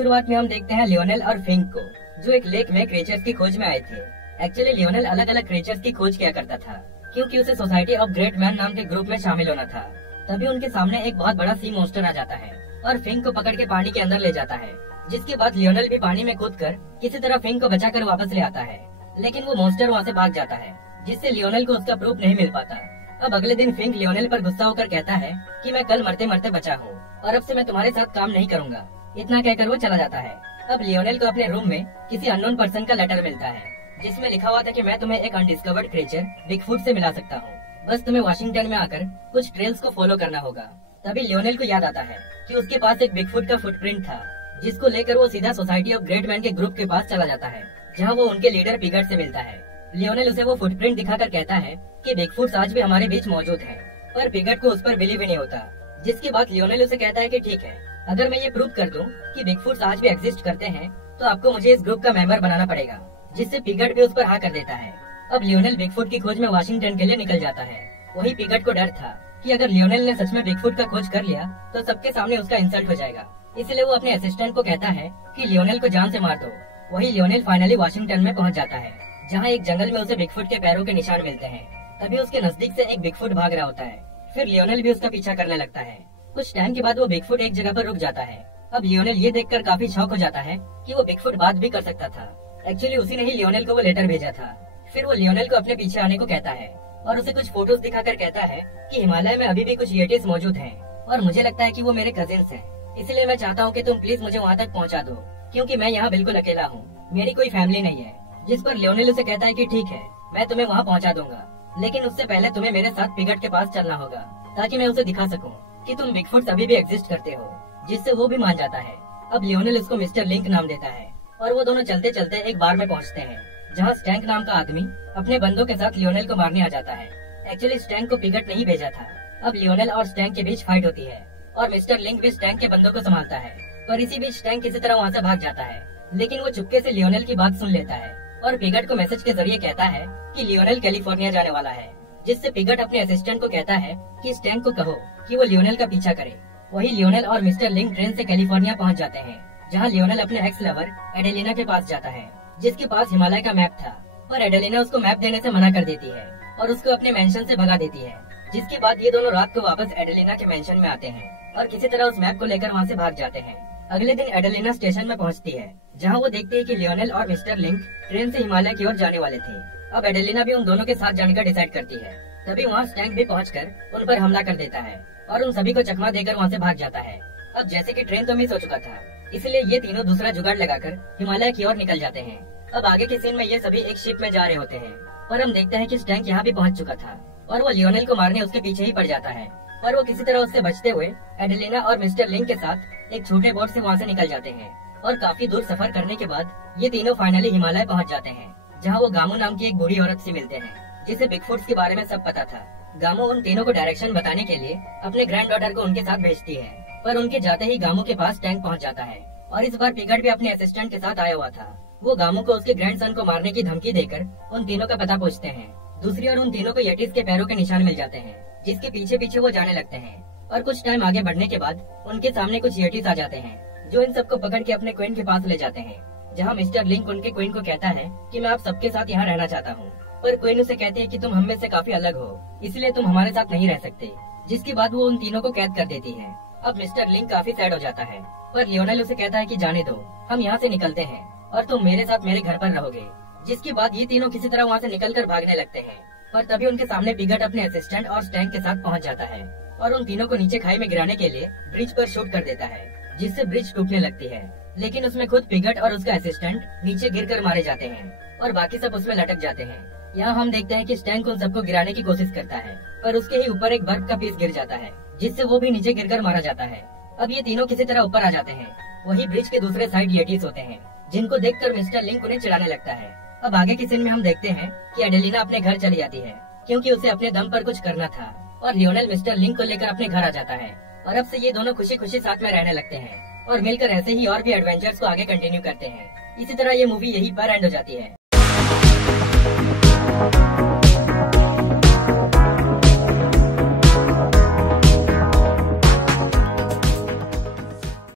शुरुआत में हम देखते हैं लियोनेल और फिंक को, जो एक लेक में क्रिएचर्स की खोज में आए थे। एक्चुअली लियोनेल अलग अलग क्रिएचर्स की खोज किया करता था, क्योंकि उसे सोसाइटी ऑफ ग्रेट मैन नाम के ग्रुप में शामिल होना था। तभी उनके सामने एक बहुत बड़ा सी मॉन्स्टर आ जाता है और फिंक को पकड़ के पानी के अंदर ले जाता है। जिसके बाद लियोनेल भी पानी में कूदकर किसी तरह फिंक को बचाकर वापस ले आता है, लेकिन वो मॉन्स्टर वहाँ से भाग जाता है, जिससे लियोनेल को उसका प्रूफ नहीं मिल पाता। अब अगले दिन फिंक लियोनेल पर गुस्सा होकर कहता है कि मैं कल मरते मरते बचा हूँ और अब से मैं तुम्हारे साथ काम नहीं करूँगा। इतना कहकर वो चला जाता है। अब लियोनेल को अपने रूम में किसी अननोन पर्सन का लेटर मिलता है, जिसमें लिखा हुआ था कि मैं तुम्हें एक अनडिस्कवर्ड क्रिएचर बिगफुट से मिला सकता हूँ, बस तुम्हें वाशिंगटन में आकर कुछ ट्रेल्स को फॉलो करना होगा। तभी लियोनेल को याद आता है कि उसके पास एक बिगफुट का फुटप्रिंट था, जिसको लेकर वो सीधा सोसाइटी ऑफ ग्रेट मैन के ग्रुप के पास चला जाता है, जहाँ वो उनके लीडर पिगट से मिलता है। लियोनेल उसे वो फुटप्रिंट दिखाकर कहता है कि बिगफुट आज भी हमारे बीच मौजूद है, पर पिगट को उस पर बिलीव ही नहीं होता। जिसके बाद लियोनेल उसे कहता है कि ठीक है, अगर मैं ये प्रूव कर दूं कि बिगफुट आज भी एग्जिस्ट करते हैं, तो आपको मुझे इस ग्रुप का मेंबर बनाना पड़ेगा, जिससे पिगट भी उस पर हाँ कर देता है। अब लियोनेल बिगफुट की खोज में वाशिंगटन के लिए निकल जाता है। वही पिगट को डर था कि अगर लियोनेल ने सच में बिगफुट का खोज कर लिया तो सबके सामने उसका इंसल्ट हो जाएगा, इसलिए वो अपने असिस्टेंट को कहता है कि लियोनेल को जान से मार दो। वही लियोनेल फाइनली वाशिंगटन में पहुंच जाता है, जहां एक जंगल में उसे बिगफुट के पैरों के निशान मिलते हैं। तभी उसके नजदीक से एक बिगफुट भाग रहा होता है, फिर लियोनेल भी उसका पीछा करने लगता है। कुछ टाइम के बाद वो बिगफुट एक जगह पर रुक जाता है। अब लियोनेल ये देखकर काफी शॉक हो जाता है कि वो बिगफुट बात भी कर सकता था। एक्चुअली उसी ने ही लियोनेल को वो लेटर भेजा था। फिर वो लियोनेल को अपने पीछे आने को कहता है और उसे कुछ फोटोज दिखाकर कहता है कि हिमालय में अभी भी कुछ येटिस मौजूद हैं और मुझे लगता है कि वो मेरे कजिन्स हैं, इसलिए मैं चाहता हूँ कि तुम प्लीज मुझे वहाँ तक पहुँचा दो, क्योंकि मैं यहाँ बिल्कुल अकेला हूँ, मेरी कोई फैमिली नहीं है। जिस पर लियोनेल उसे कहता है कि ठीक है, मैं तुम्हें वहाँ पहुँचा दूंगा, लेकिन उससे पहले तुम्हें मेरे साथ पिगट के पास चलना होगा, ताकि मैं उसे दिखा सकूं कि तुम बिगफुट अभी भी एग्जिस्ट करते हो, जिससे वो भी मान जाता है। अब लियोनेल उसको मिस्टर लिंक नाम देता है और वो दोनों चलते चलते एक बार में पहुंचते हैं, जहां स्टैंक नाम का आदमी अपने बंदों के साथ लियोनेल को मारने आ जाता है। एक्चुअली स्टैंक को पिगट नहीं भेजा था। अब लियोनेल और स्टैंक के बीच फाइट होती है और मिस्टर लिंक भी स्टैंक के बंदों को संभालता है, पर इसी बीच स्टैंक किसी तरह वहाँ से भाग जाता है, लेकिन वो चुपके से लियोनेल की बात सुन लेता है और पिगट को मैसेज के जरिए कहता है कि लियोनेल कैलिफोर्निया जाने वाला है, जिससे पिगट अपने असिस्टेंट को कहता है कि स्टैंक को कहो कि वो लियोनेल का पीछा करे। वही लियोनेल और मिस्टर लिंक ट्रेन से कैलिफोर्निया पहुंच जाते हैं, जहां लियोनेल अपने एक्स लवर एडेलिना के पास जाता है, जिसके पास हिमालय का मैप था, पर एडेलिना उसको मैप देने से मना कर देती है और उसको अपने मेंशन से भगा देती है। जिसके बाद ये दोनों रात को वापस एडेलिना के मेंशन में आते हैं और किसी तरह उस मैप को लेकर वहाँ से भाग जाते हैं। अगले दिन एडेलिना स्टेशन में पहुँचती है, जहाँ वो देखती है कि लियोनेल और मिस्टर लिंक ट्रेन से हिमालय की ओर जाने वाले थे। अब एडेलिना भी उन दोनों के साथ जाने का डिसाइड करती है। तभी वहाँ स्टैंक भी पहुंचकर उन पर हमला कर देता है और उन सभी को चकमा देकर वहाँ से भाग जाता है। अब जैसे कि ट्रेन तो मिस हो चुका था, इसलिए ये तीनों दूसरा जुगाड़ लगाकर हिमालय की ओर निकल जाते हैं। अब आगे के सीन में ये सभी एक शिप में जा रहे होते हैं, पर हम देखते हैं कि स्टैंक यहाँ भी पहुँच चुका था और वो लियोनेल को मारने उसके पीछे ही पड़ जाता है, पर वो किसी तरह उससे बचते हुए एडेलिना और मिस्टर लिंक के साथ एक छोटे बोट से वहाँ से निकल जाते हैं और काफी दूर सफर करने के बाद ये तीनों फाइनली हिमालय पहुँच जाते हैं, जहाँ वो गामू नाम की एक बूढ़ी औरत से मिलते हैं, जिसे बिगफुट के बारे में सब पता था। गामू उन तीनों को डायरेक्शन बताने के लिए अपने ग्रैंड डॉटर को उनके साथ भेजती है, पर उनके जाते ही गामू के पास टैंक पहुंच जाता है और इस बार पिगट भी अपने असिस्टेंट के साथ आया हुआ था। वो गामू को उसके ग्रैंडसन को मारने की धमकी देकर उन तीनों का पता पूछते हैं। दूसरी ओर उन तीनों को येटिस के पैरों के निशान मिल जाते हैं, जिसके पीछे पीछे वो जाने लगते हैं और कुछ टाइम आगे बढ़ने के बाद उनके सामने कुछ येटिस आ जाते हैं, जो इन सबको पकड़ के अपने क्वीन के पास ले जाते हैं, जहाँ मिस्टर लिंक उनके क्वीन को कहता है कि मैं आप सबके साथ यहाँ रहना चाहता हूँ, पर क्वीन उसे कहती है कि तुम हम में से काफी अलग हो, इसलिए तुम हमारे साथ नहीं रह सकते। जिसके बाद वो उन तीनों को कैद कर देती है। अब मिस्टर लिंक काफी सैड हो जाता है, पर लियोनेल उसे कहता है कि जाने दो, हम यहाँ से निकलते हैं और तुम मेरे साथ मेरे घर पर रहोगे। जिसके बाद ये तीनों किसी तरह वहाँ से निकलकर भागने लगते हैं, पर तभी उनके सामने पिगट अपने असिस्टेंट और स्टैंक के साथ पहुँच जाता है और उन तीनों को नीचे खाई में गिराने के लिए ब्रिज पर शूट कर देता है, जिससे ब्रिज टूटने लगती है, लेकिन उसमें खुद पिगट और उसका असिस्टेंट नीचे गिरकर मारे जाते हैं और बाकी सब उसमें लटक जाते हैं। यहाँ हम देखते हैं कि स्टैंक उन सबको गिराने की कोशिश करता है, पर उसके ही ऊपर एक बर्फ का पीस गिर जाता है, जिससे वो भी नीचे गिरकर मारा जाता है। अब ये तीनों किसी तरह ऊपर आ जाते हैं। वही ब्रिज के दूसरे साइड येटिस होते हैं, जिनको देखकर मिस्टर लिंक उन्हें चिढ़ाने लगता है। अब आगे के सीन में हम देखते हैं कि एडेलिना अपने घर चली जाती है, क्योंकि उसे अपने दम पर कुछ करना था, और लियोनेल मिस्टर लिंक को लेकर अपने घर आ जाता है और अब से ये दोनों खुशी खुशी साथ में रहने लगते हैं और मिलकर ऐसे ही और भी एडवेंचर्स को आगे कंटिन्यू करते हैं। इसी तरह ये मूवी यहीं पर एंड हो जाती है।